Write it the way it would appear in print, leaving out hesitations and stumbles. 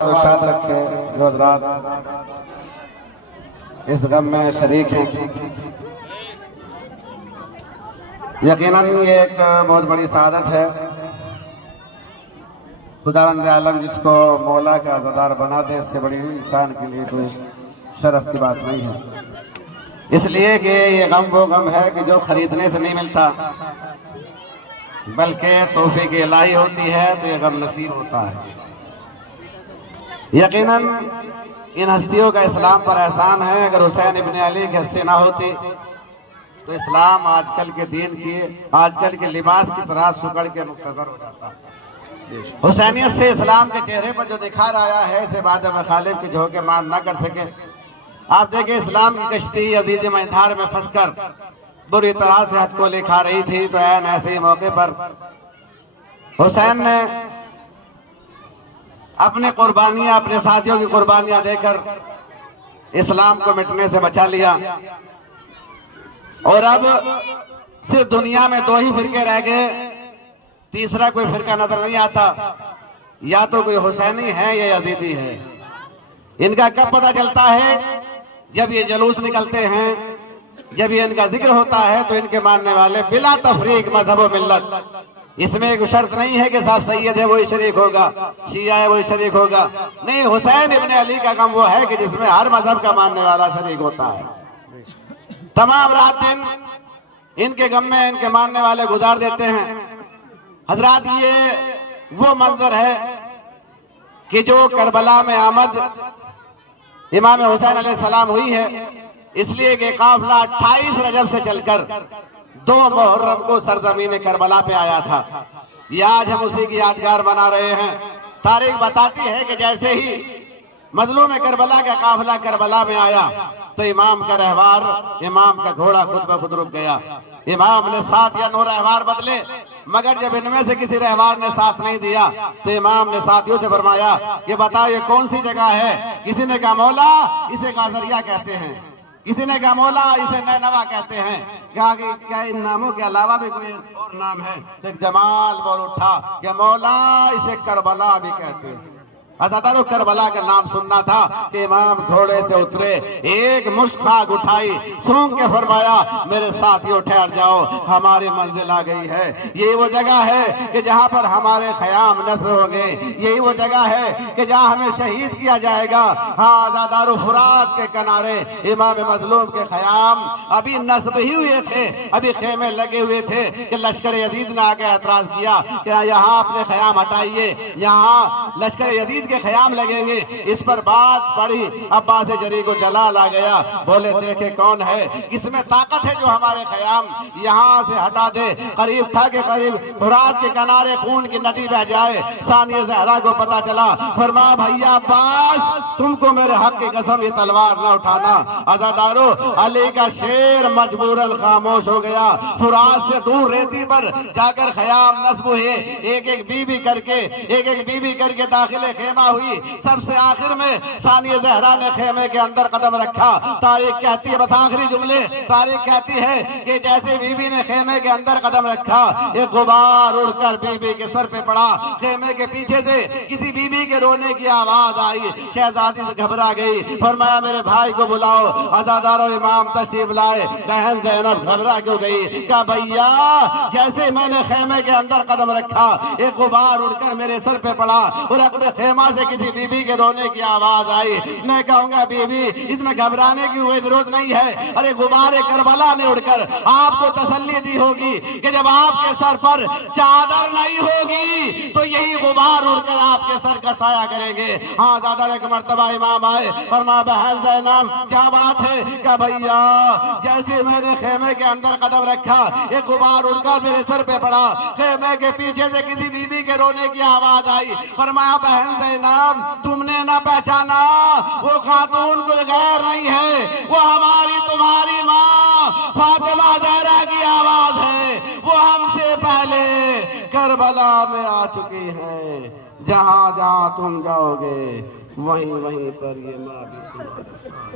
ارشاد رکھے جو حضرات اس غم میں شریک ہیں۔ یقیناً یہ ایک بہت بڑی سعادت ہے۔ خداوند عالم جس کو مولا کا عزادار بنا دے، اس سے بڑی انسان کے لیے کوئی شرف کی بات نہیں ہے۔ اس لیے کہ یہ غم وہ غم ہے کہ جو خریدنے سے نہیں ملتا، بلکہ تحفے کی الہی ہوتی ہے، تو یہ غم نصیب ہوتا ہے۔ یقیناً ان ہستیوں کا اسلام پر احسان ہے۔ اگر حسین ابن علی کی ہستی نہ ہوتی تو اسلام آج کل کے دین کی، آج کل کے لباس کی طرح سکڑ کے مختصر ہو جاتا۔ حسینیت سے اسلام کے چہرے پر جو نکھار آیا ہے، اسے بعد مخالف کے جھونکے مان نہ کر سکے۔ آپ دیکھیں اسلام کی کشتی عزیز مہدھار میں پھنس کر بری طرح سے حج کو لے کھا رہی تھی، تو عین ایسے ہی موقع پر حسین نے اپنی قربانیاں، اپنے ساتھیوں کی قربانیاں دے کر اسلام کو مٹنے سے بچا لیا۔ اور اب صرف دنیا میں دو ہی فرقے رہ گئے، تیسرا کوئی فرقہ نظر نہیں آتا۔ یا تو کوئی حسینی ہے یا یزیدی ہے۔ ان کا کب پتہ چلتا ہے؟ جب یہ جلوس نکلتے ہیں، جب یہ ان کا ذکر ہوتا ہے، تو ان کے ماننے والے بلا تفریق مذہب و ملت، اس میں ایک شرط نہیں ہے کہ صاحب سید ہے وہی شریک ہوگا، شیعہ ہے وہی شریک ہوگا۔ نہیں، حسین ابن علی کا غم وہ ہے کہ جس میں ہر مذہب کا ماننے والا شریک ہوتا ہے۔ تمام رات دن ان کے غم میں ان کے ماننے والے گزار دیتے ہیں۔ حضرات، یہ وہ منظر ہے کہ جو کربلا میں آمد امام حسین علیہ السلام ہوئی ہے، اس لیے کہ قافلہ 28 رجب سے چل کر 2 محرم کو سرزمین کربلا پہ آیا تھا۔ یہ آج ہم اسی کی یادگار بنا رہے ہیں۔ تاریخ بتاتی ہے کہ جیسے ہی مظلوم کربلا کا قافلہ کربلا میں آیا، تو امام کا رہوار، امام کا گھوڑا خود بخود رک گیا۔ امام نے 7 یا 9 رہوار بدلے، مگر جب ان میں سے کسی رہوار نے ساتھ نہیں دیا، تو امام نے ساتھیوں سے فرمایا کہ بتاؤ یہ کون سی جگہ ہے؟ کسی نے کہا مولا اسے غازریہ کہتے ہیں، کسی نے کہا مولا اسے نینوا کہتے ہیں۔ کہا کہ کیا ان ناموں کے علاوہ بھی کوئی اور نام ہے؟ ایک جمال بول اٹھا کہ مولا اسے کربلا بھی کہتے ہیں۔ عزادارو، کربلا کا نام سننا تھا کہ امام گھوڑے سے اترے، ایک مشت خاک اٹھائی، سونگ کے فرمایا میرے ساتھیوں ٹھہر جاؤ، ہماری منزل آ گئی ہے۔ یہی وہ جگہ ہے کہ جہاں پر ہمارے خیام نصب ہوں گے، یہی وہ جگہ ہے کہ جہاں ہمیں شہید کیا جائے گا۔ ہاں عزادارو، فرات کے کنارے امام مظلوم کے خیام ابھی نصب ہی ہوئے تھے، ابھی خیمے لگے ہوئے تھے کہ لشکر یزید نے آ کے اعتراض کیا کہ یہاں اپنے خیام ہٹائیے، یہاں لشکر یزید کے خیام لگیں گے۔ اس پر بات پڑی، عباس جری کو جلال آ گیا، بولے دیکھے کون ہے، کس میں طاقت ہے جو ہمارے خیام یہاں سے ہٹا دے۔ قریب تھا کہ قریب فرات کے کنارے خون کی ندی بہ جائے۔ ثانیہ زہرا کو پتا چلا، فرمایا بھیا عباس تم کو میرے حق کی قسم یہ تلوار نہ اٹھانا۔ عزادارو، علی کا شیر مجبوراً خاموش ہو گیا۔ فرات سے دور ریتی پر جا کر خیام نصب ہوئے، ایک ایک بی بی کر کے داخل خیمہ ہوئی۔ سب سے آخر میں ثانیہ زہرا نے خیمے کے اندر قدم رکھا۔ تاریخ کہتی ہے، بس آخری جملے، تاریخ کہتی ہے کہ جیسے بی بی نے خیمے کے اندر قدم رکھا، ایک غبار اڑ کر بی بی کے سر پہ پڑا۔ خیمے کے پیچھے سے کسی بی بی کے رونے کی آواز آئی، شہزادی سے گھبرا گئی، فرمایا میرے بھائی کو بلاؤ۔ عزادارو، امام تشریف لائے۔ بہن زینب گھبرا کیوں گئی؟ کہا بھیا جیسے میں نے خیمے کے اندر قدم رکھا، ایک غبار اڑ کر میرے سر پہ پڑا اور اپنے خیمہ سے کسی بی بی کے رونے کی آواز آئی۔ میں کہوں گا بی بی اس میں گھبرانے کی کوئی ضرورت نہیں ہے۔ ارے غبار کربلا نے اڑ کر آپ کو تسلی دی ہوگی کہ جب آپ کے سر پر چادر نہیں ہوگی تو یہی غبار اڑ کر آپ کے سر کا سایہ کریں گے۔ ہاں زیادہ ایک مرتبہ امام آئے، فرمایا بہن زینب کیا بات ہے؟ کہ بھیا جیسے میں نے خیمے کے اندر قدم رکھا، ایک غبار اڑ کر میرے سر پہ پڑا، خیمے کے پیچھے سے کسی بی بی کے رونے کی آواز آئی۔ فرمایا بہن زینب تم نے نہ پہچانا، وہ خاتون کوئی غیر نہیں ہے، وہ ہماری تمہاری ماں فاطمہ زہرا کی آواز ہے۔ وہ ہم سے پہلے کربلا میں آ چکی ہے، جہاں جہاں تم جاؤ گے وہیں وہیں پر یہ ماں بھی تمہارے ساتھ